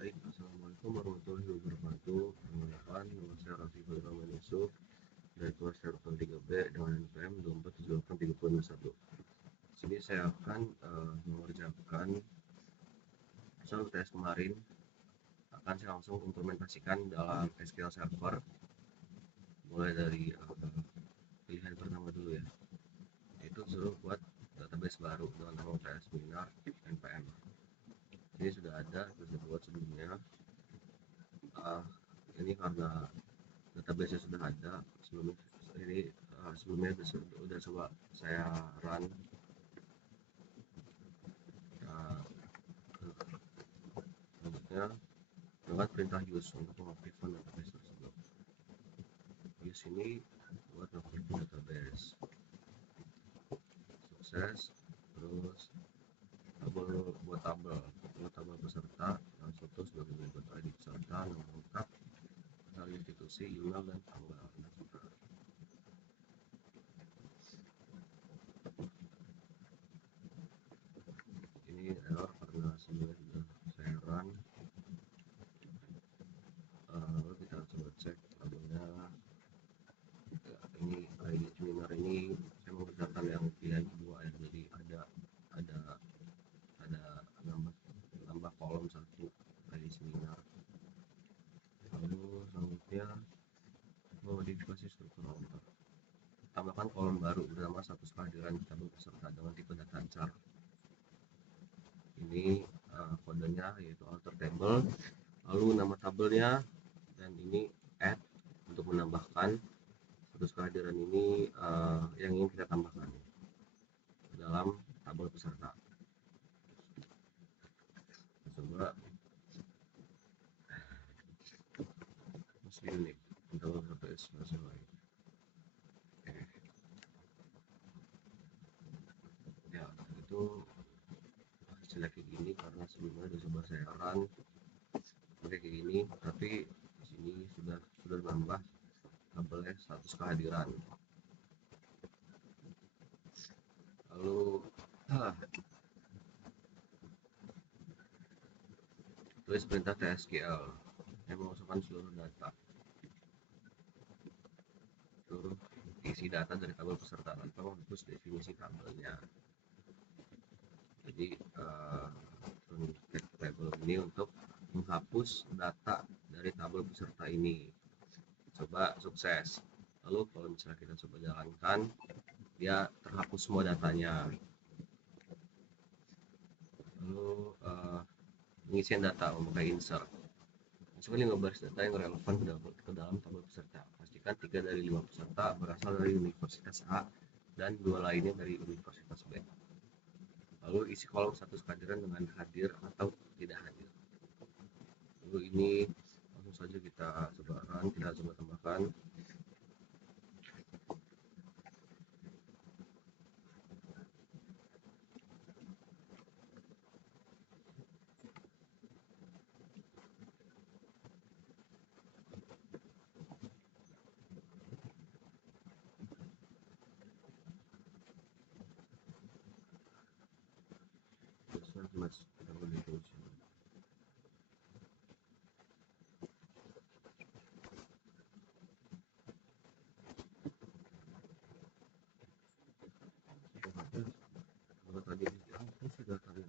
Baik, Assalamualaikum warahmatullahi wabarakatuh. Perkenalkan, nama saya Raffi Rahman Yusuf dari kelas Syaratan 3B dengan NPM 24783061. Di sini saya akan mengerjakan soal tes kemarin. Akan saya langsung implementasikan dalam SQL Server, mulai dari pilihan pertama dulu ya, yaitu suruh buat database baru dengan nama UTS Seminar NPM. Ini sudah ada, sudah buat sebelumnya. Uh, ini karena database sudah ada sebelumnya. Sebelumnya udah coba saya run selanjutnya lewat perintah use untuk mengaktifkan database tersebut. Use ini buat mengaktifkan database sukses. Terus buat tabel peserta yang satu sebagai berikut: ID peserta, nama lengkap, asal institusi, email, dan tanggal. Ini error karena sebelumnya sudah saya run. Lalu kita coba cek tabelnya. Ya, ini ID seminar ini saya mengerjakan yang pilihan kedua ya, jadi ada nambah kolom satu ID seminar. Lalu selanjutnya modifikasi struktur router, tambahkan kolom baru bernama status kehadiran tabel peserta dengan tipe data char. Ini kodenya yaitu alter table, lalu nama tabelnya, dan ini add untuk menambahkan status kehadiran ini yang ingin kita tambahkan dalam tabel peserta. Coba masih unik tabel peserta masih lain. Ya, itu hasilnya kayak gini karena sebelumnya udah coba saya run kayak gini, tapi di sini sudah nambah tabelnya status kehadiran. Lalu tulis perintah TSQL yang memasukkan seluruh isi data dari tabel peserta tanpa menghapus definisi tabelnya. Jadi tabel ini untuk menghapus data dari tabel peserta ini. Coba sukses. Lalu kalau misalnya kita coba jalankan, dia terhapus semua datanya. Lalu pengisian data memakai insert. Masukkan 5 baris data yang relevan ke dalam tabel peserta. Pastikan 3 dari 5 peserta berasal dari Universitas A dan 2 lainnya dari Universitas B. Lalu isi kolom status kehadiran dengan hadir atau tidak hadir. Lalu ini langsung saja kita coba run, kita coba tambahkan. Mas, kita boleh terus. Kalau tadi dihapus sudah tadi.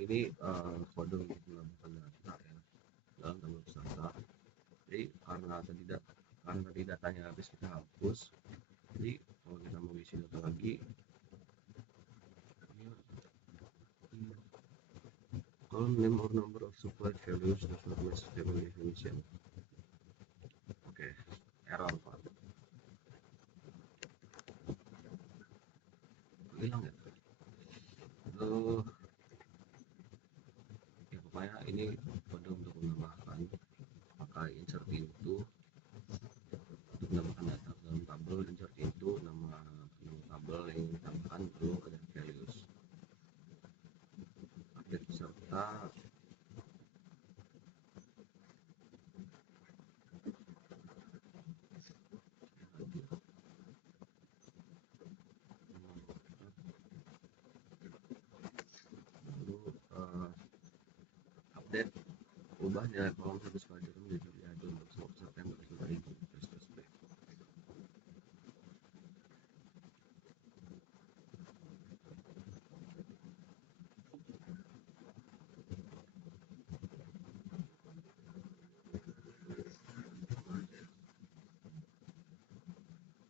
Ini kode untuk menambahkan data ya dalam tabel peserta. Jadi karena tadi datanya habis kita hapus, jadi kalau kita mau isi data lagi, column name or number of supplied values does not match table definition. Oke, error Pak. Hilang ya? Ya pokoknya ini kode untuk menambahkan, pakai insert into untuk menambahkan data dalam tabel. Insert into nama tabel yang ditambahkan, lalu ada values, update peserta, ubah nilai kolom status kehadiran menjadi lebih adil untuk semua peserta yang berasal dari Universitas B.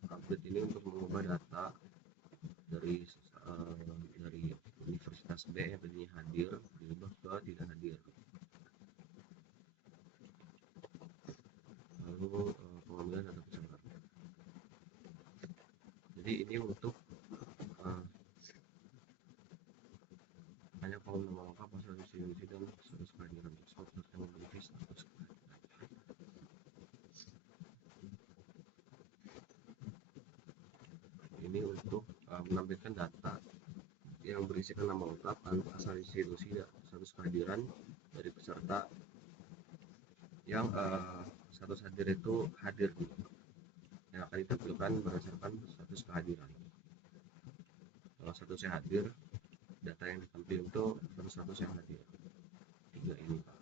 Update ini untuk mengubah data dari Universitas B yang tadinya hadir diubah ke tidak hadir. Lalu pengambilan data peserta. Jadi ini untuk hanya kolom nama lengkap, asal isi dan status kehadiran semua peserta yang memiliki status kehadiran. Ini untuk menampilkan data yang berisikan nama lengkap, asal institusi dan status kehadiran dari peserta yang status hadir itu hadir yang akan ditampilkan berdasarkan status kehadiran. Kalau statusnya hadir, data yang ditampil itu status yang hadir. Tiga ini Pak.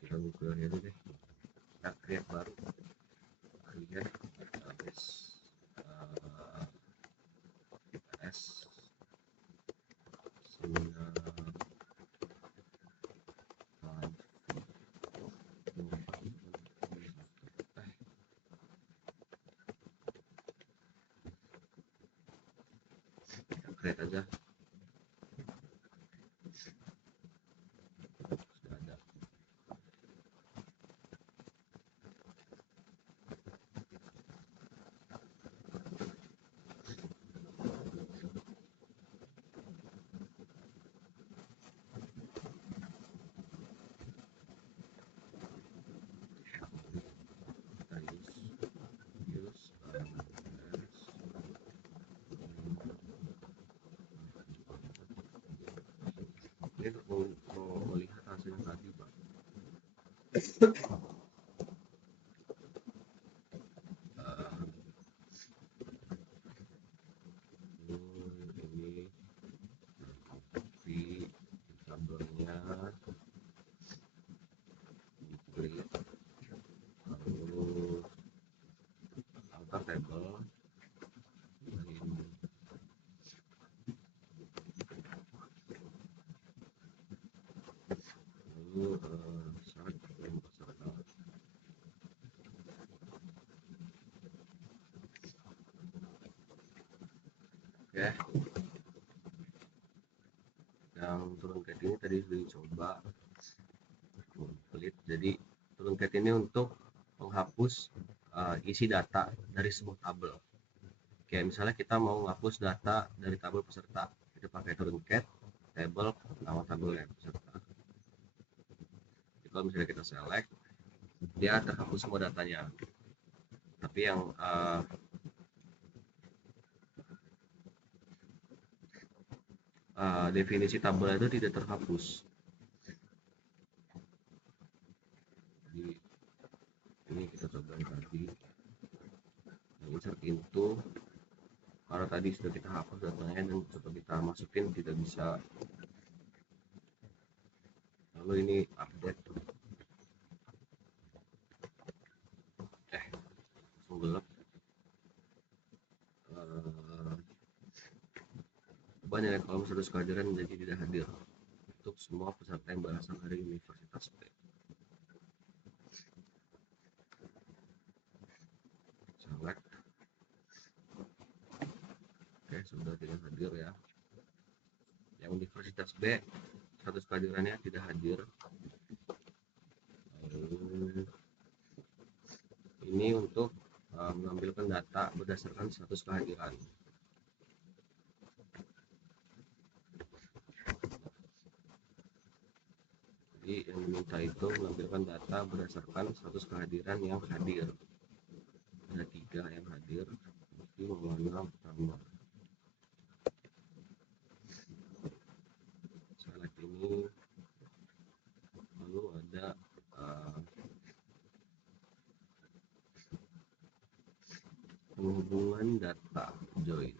Kita buka ya dulu deh. Kita create baru. Create database seminar create aja. Sudah ada. Ini mau melihat hasilnya tadi Pak. Ini di tabelnya diklik, lalu alter table, lalu syarat peserta. Oke, yang turun cat ini tadi sudah dicoba komplit. Jadi turun cat ini untuk menghapus isi data dari sebuah tabel. Kayak misalnya kita mau menghapus data dari tabel peserta, kita pakai turun cat table nama tabelnya peserta. Jadi kalau misalnya kita select, dia terhapus semua datanya. Tapi yang definisi tabel itu tidak terhapus. Jadi ini kita coba tadi insert into, karena tadi sudah kita hapus datanya dan coba kita masukin tidak bisa. Lalu ini update, langsung gelap. Banyak kalau status kehadiran menjadi tidak hadir untuk semua peserta yang berasal dari Universitas B. Select. Oke, sudah tidak hadir ya. Yang Universitas B status kehadirannya tidak hadir. Lalu ini untuk mengambilkan data berdasarkan status kehadiran. Jadi yang diminta itu mengambilkan data berdasarkan status kehadiran yang hadir. Ada 3 yang hadir. Di mana pertama. Select ini. Lalu ada hubungan data join.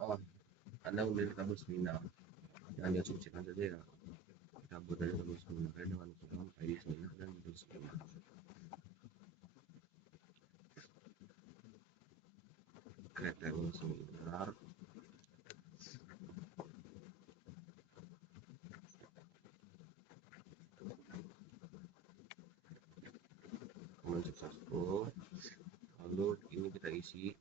Oh, Anda memilih tabel seminar. Jangan diasumsikan saja ya. Kita buat dari tabel seminarnya dengan kolom ID seminar dan judul seminar. Create tabel seminar. Kemudian successful. Lalu ini kita isi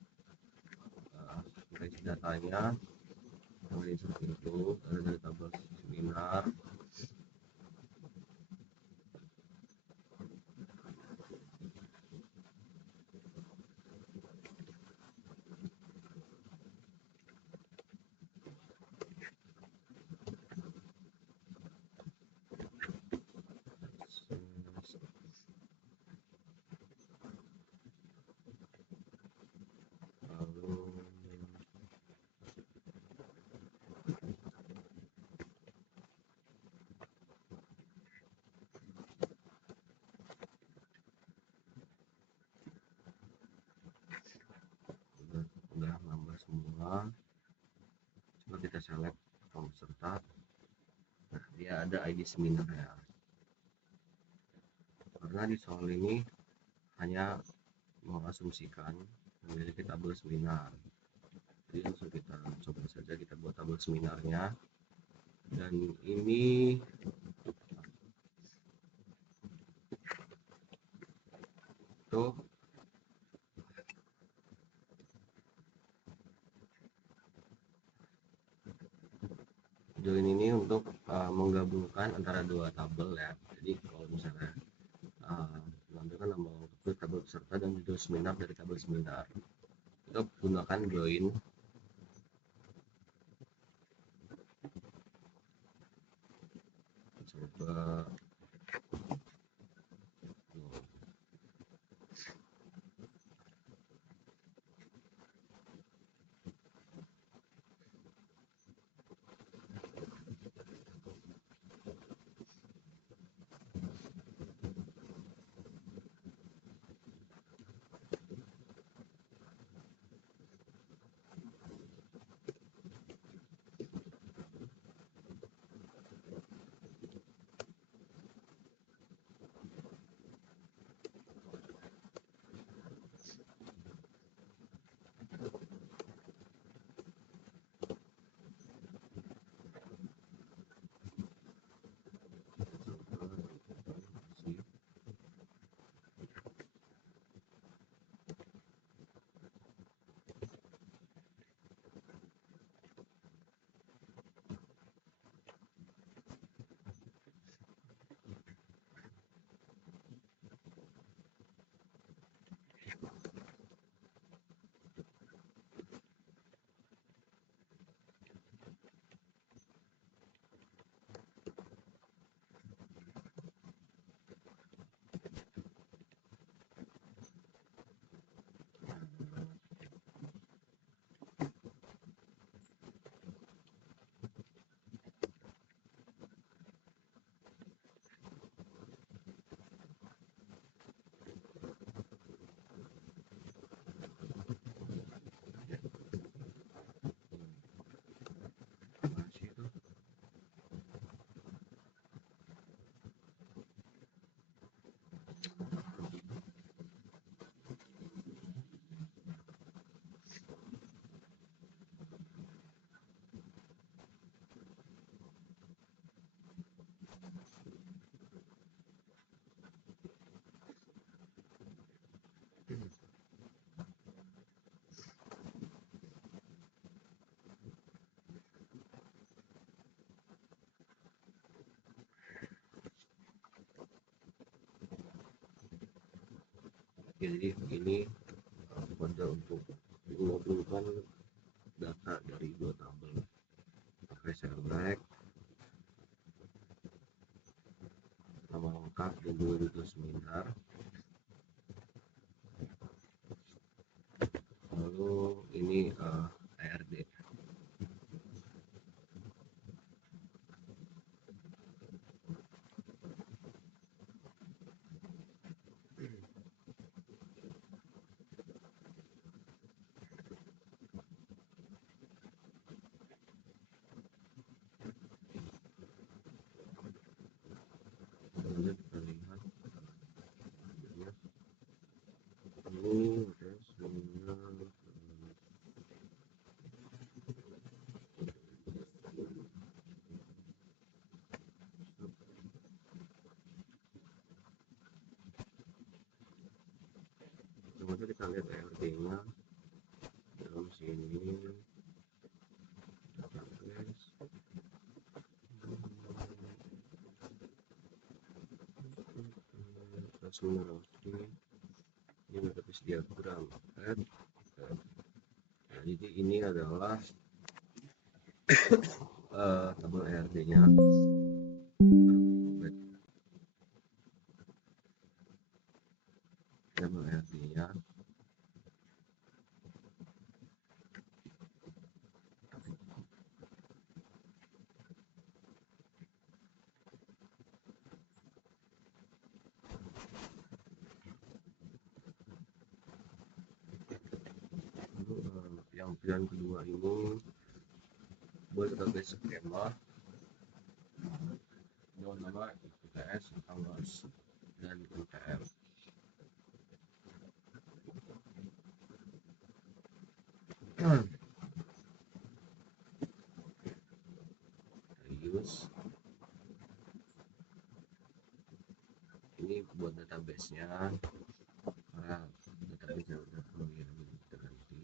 datanya. Kemudian seperti itu dari tabel seminar. Udah nambah semua. Coba kita select form peserta. Nah, dia ada ID seminar ya. Karena di soal ini hanya mengasumsikan memiliki tabel seminar. Jadi langsung kita coba saja kita buat tabel seminarnya. Dan ini tuh join ini untuk menggabungkan antara dua tabel ya. Jadi kalau misalnya mengambilkan nama untuk tabel peserta dan judul seminar dari tabel seminar, kita gunakan join. Coba jadi ini kode untuk mengumpulkan data dari dua tabel pakai select, nama lengkap dan dua detail seminar. Lalu ini ARD. Kemudian kita lihat ini ada seminar kemudian kita lihat ARD-nya dalam sini database. Seminar ini database diagram add. Nah, jadi ini adalah tabel ARD-nya. Tabel ARD-nya. Yang pilihan kedua ini buat database skema dengan nama IPS, Canvas, dan NPM. Use ini buat database-nya. Nah, database yang udah kita ganti.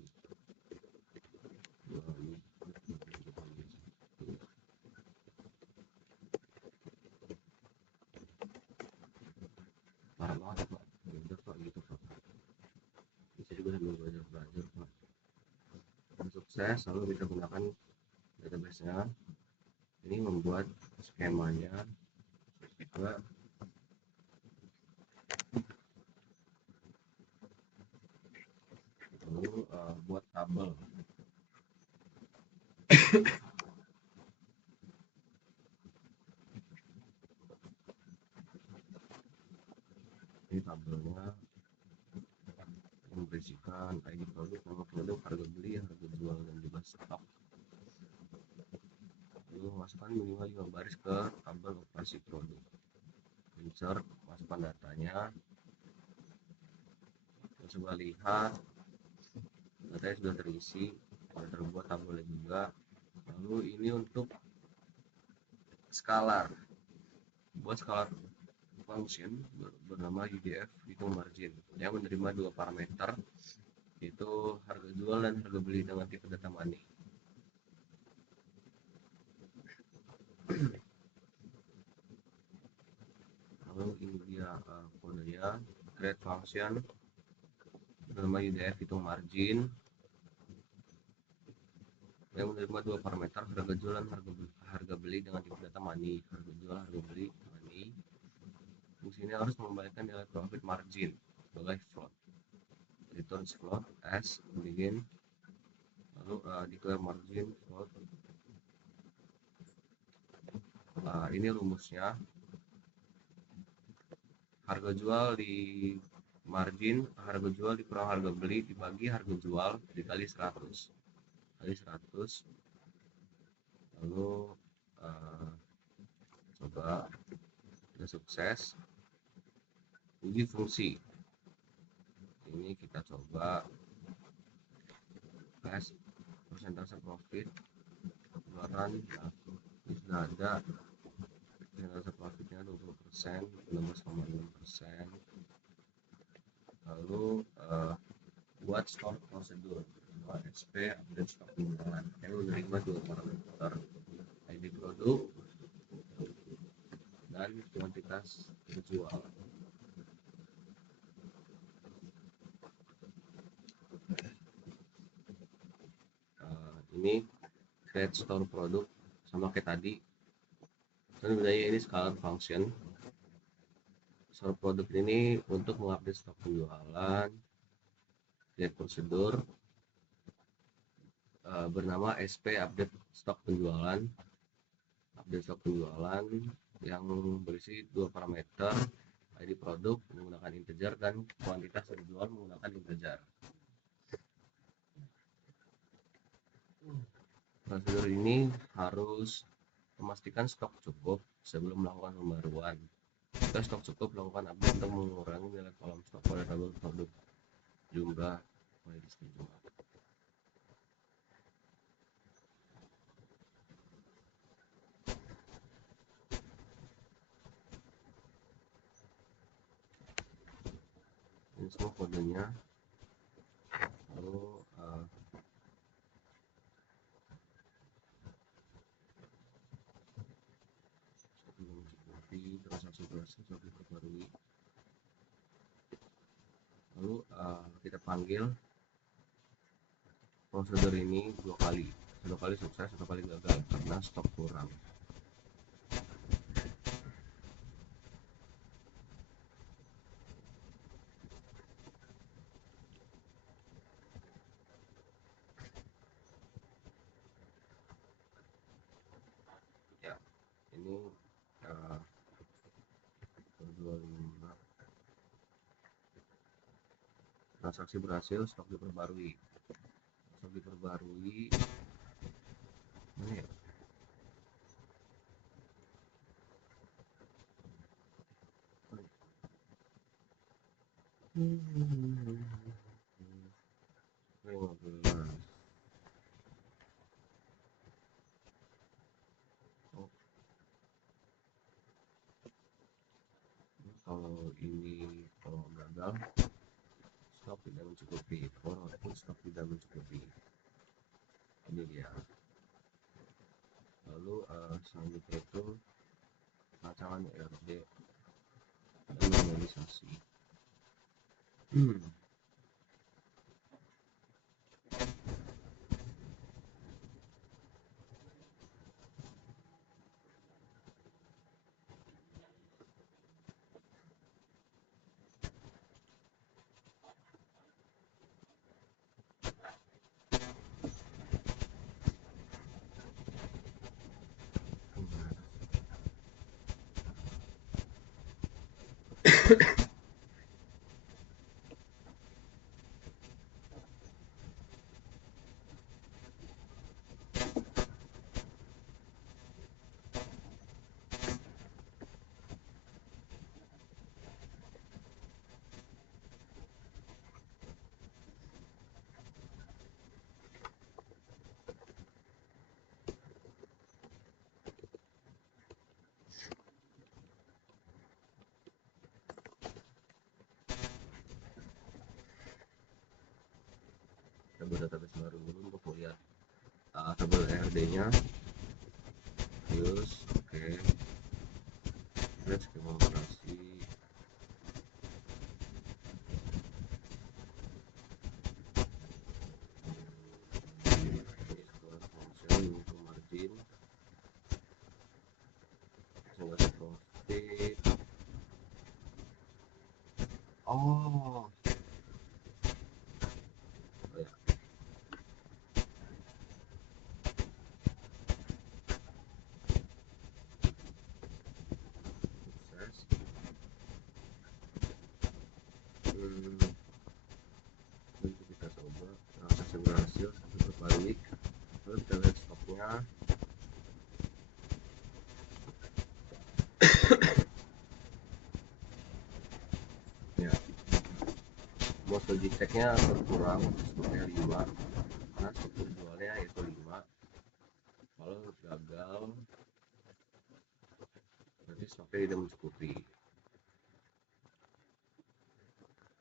Parah banget Pak, bener Pak gitu Pak. Bisa juga sambil belajar Pak. Dan sukses, lalu bisa gunakan database-nya. Ini membuat skemanya juga. Lalu buat tabel. Ini tabelnya memberisikan ID produk, nama produk, harga beli, harga jual, dan juga stok. Lalu masukkan minimal 5 baris ke tabel operasi produk. Insert, masukkan datanya. Kita coba lihat datanya sudah terisi, sudah terbuat tabelnya juga. Lalu ini untuk scalar, buat scalar function bernama UDF hitung margin yang menerima dua parameter, yaitu harga jual dan harga beli dengan tipe data money. Lalu ini dia kodenya, create function bernama UDF hitung margin yang menerima dua parameter, harga jual dan harga beli dengan tipe data money. Harga jual, harga beli, money. Fungsinya harus mengembalikan nilai profit margin sebagai float. Returns float as begin. Lalu declare margin float. Ini rumusnya. Harga jual di margin, harga jual dikurang harga beli dibagi harga jual dikali 100. Lalu coba sudah sukses. Uji fungsi. Ini kita coba tes persentase profit keluaran. Nah, ini sudah ada persentase profitnya 20%, 16,6%. Lalu buat store prosedur, SP update stok mingguan yang menerima dua parameter, ID produk dan kuantitas terjual. ini create store produk sama kayak tadi. Sebenarnya ini scalar function. Store produk ini untuk mengupdate stok penjualan, create prosedur bernama SP update stok penjualan. Update stok penjualan yang berisi dua parameter, ID produk menggunakan integer dan kuantitas yang dijual menggunakan integer. Prosedur ini harus memastikan stok cukup sebelum melakukan pembaruan. Jika stok cukup, melakukan update untuk mengurangi nilai kolom stok pada tabel produk jumlah kualitas penjualan. Ini semua kodenya. Lalu transaksi berhasil diperbarui. Lalu kita panggil prosedur ini dua kali, satu kali sukses, satu kali gagal karena stok kurang. Ya, ini 25 transaksi berhasil, stok diperbarui. Stok diperbarui mana ya? Kalau gagal, stok tidak mencukupi. Walaupun stok tidak mencukupi, ini dia. Lalu selanjutnya itu rancangan RD dan normalisasi. Tabel database baru dulu untuk melihat tabel ERD nya. Terus oke, lihat skema operasi. Function untuk margin, presentasi profit. Oh ya, sukses. Nanti kita coba transaksi berhasil, satu terbalik. Lalu kita lihat stoknya. Ya, most logitechnya berkurang, stoknya 5 karena stok penjualnya itu 5. Kalau gagal berarti stoknya tidak mencukupi.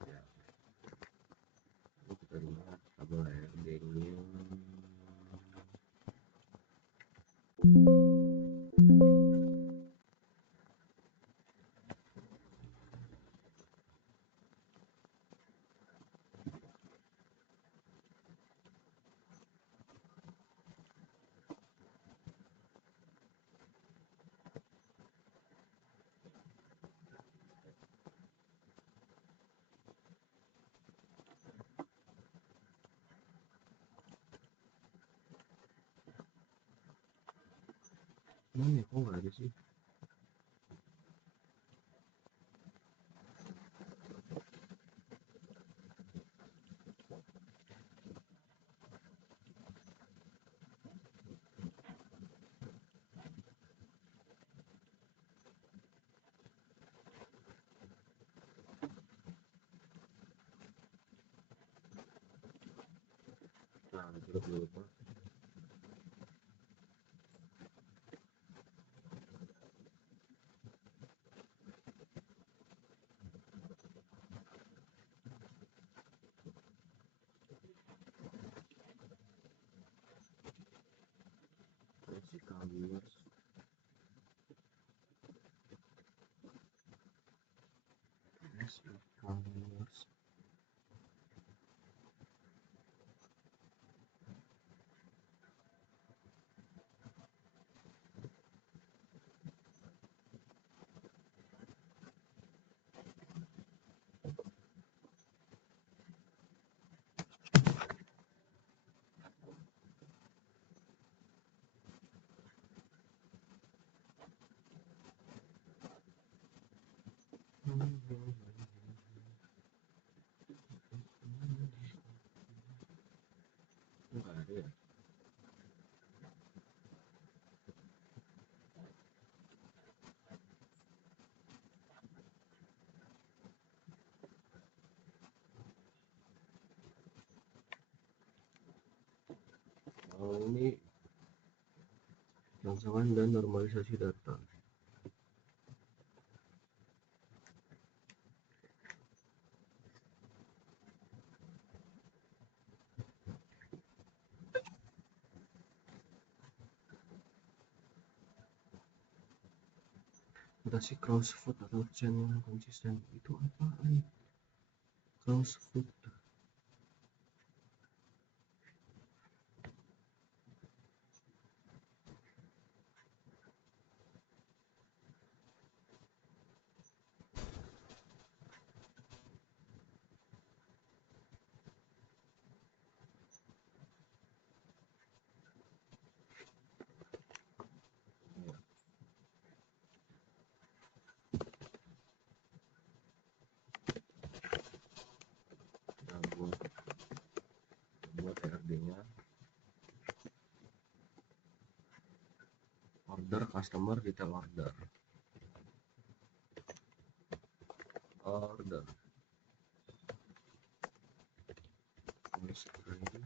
Ya, lalu kita lihat tabel ERD nya. Mana ya, kok nggak ada sih? Nah, terus dulu Pak. Physical viewers. Physical viewers. Nggak ada ya. Oh, ini rangsangan dan normalisasi data. Mutasi Crossfoot atau chain yang konsisten itu apaan? Crossfoot. Nah, buat TRD-nya order customer detail order screen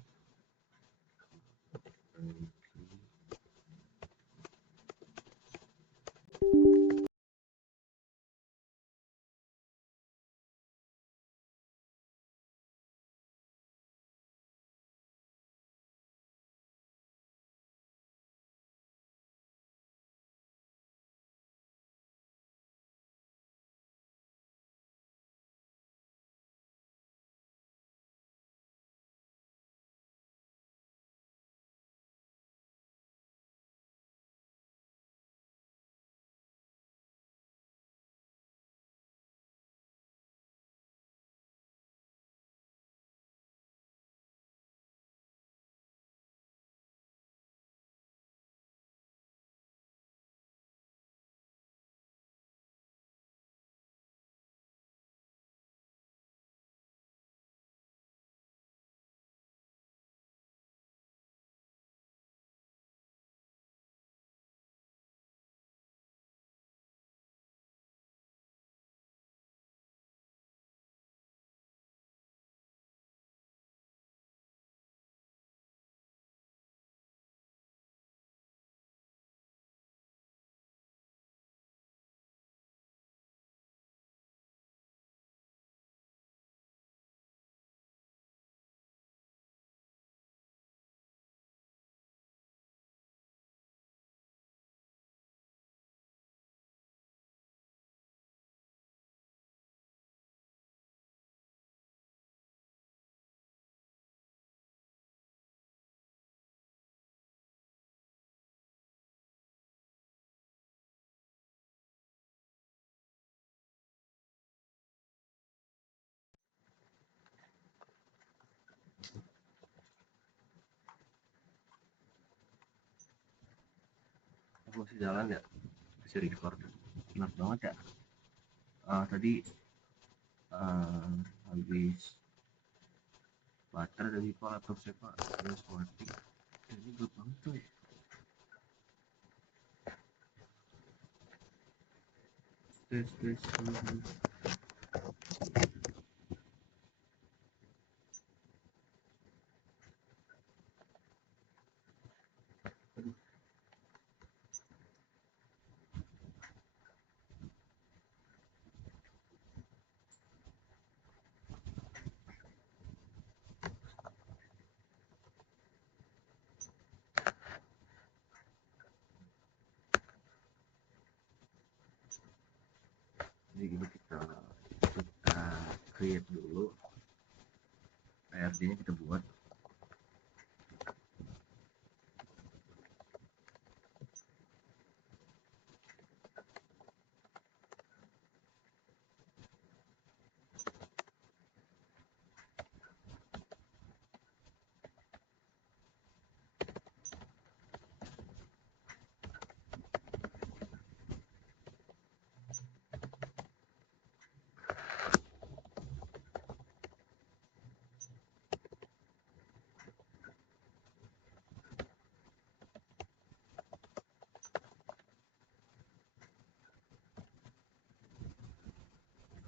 masih jalan ya, masih record. Enak banget ya. Tadi habis baterai dari pak laptop saya pak, terus mati. Ini gelap banget tuh. Tes. Jadi ini kita create dulu, ARD nya kita buat.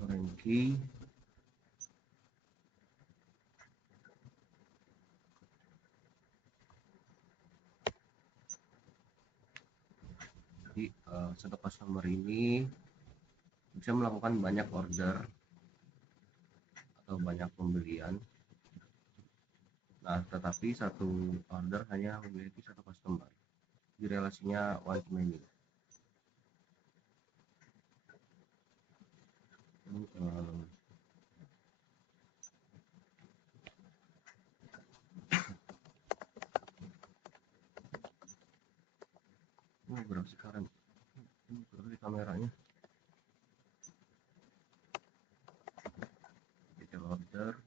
Foreign key, jadi satu customer ini bisa melakukan banyak order atau banyak pembelian. Nah, tetapi satu order hanya memiliki satu customer. Di relasinya one to many. Ini berapa sekarang? Ini berapa di kameranya? Detail order.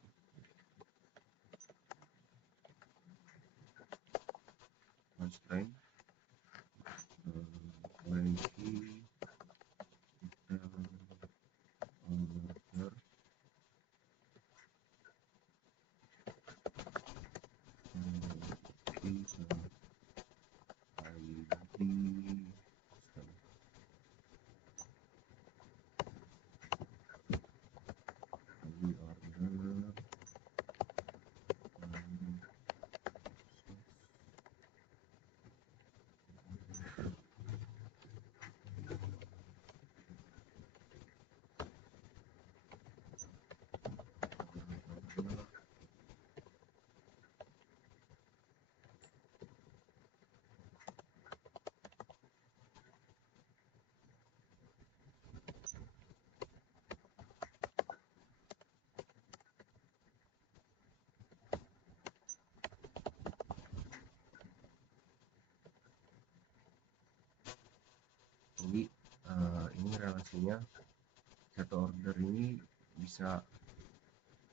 Constraint. Foreign key. Detail order. Key sama ID. Jadi ini relasinya, satu order ini bisa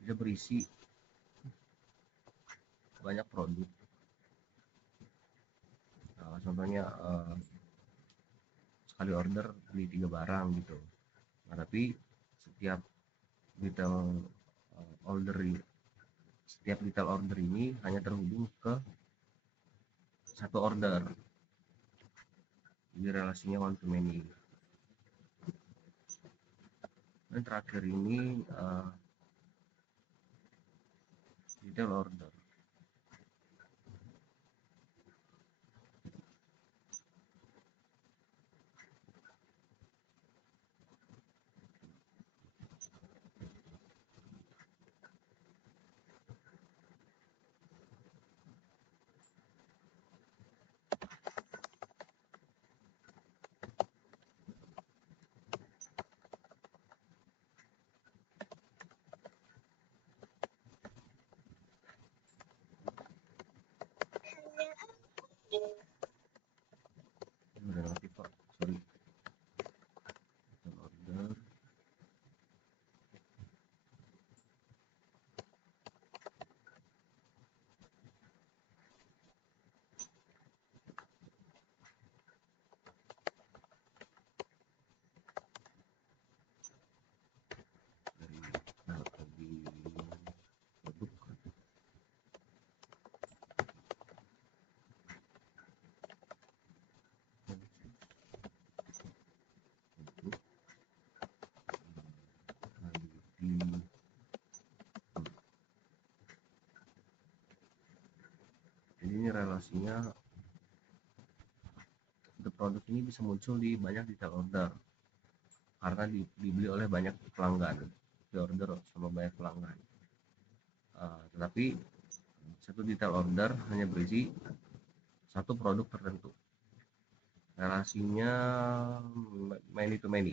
berisi banyak produk. Nah, contohnya sekali order beli 3 barang gitu. Nah, tapi setiap detail order ini hanya terhubung ke satu order. Jadi relasinya one to many. Dan terakhir ini detail order. relasinya untuk produk ini bisa muncul di banyak detail order karena dibeli oleh banyak pelanggan, diorder sama banyak pelanggan. Tetapi satu detail order hanya berisi satu produk tertentu. Relasinya many to many,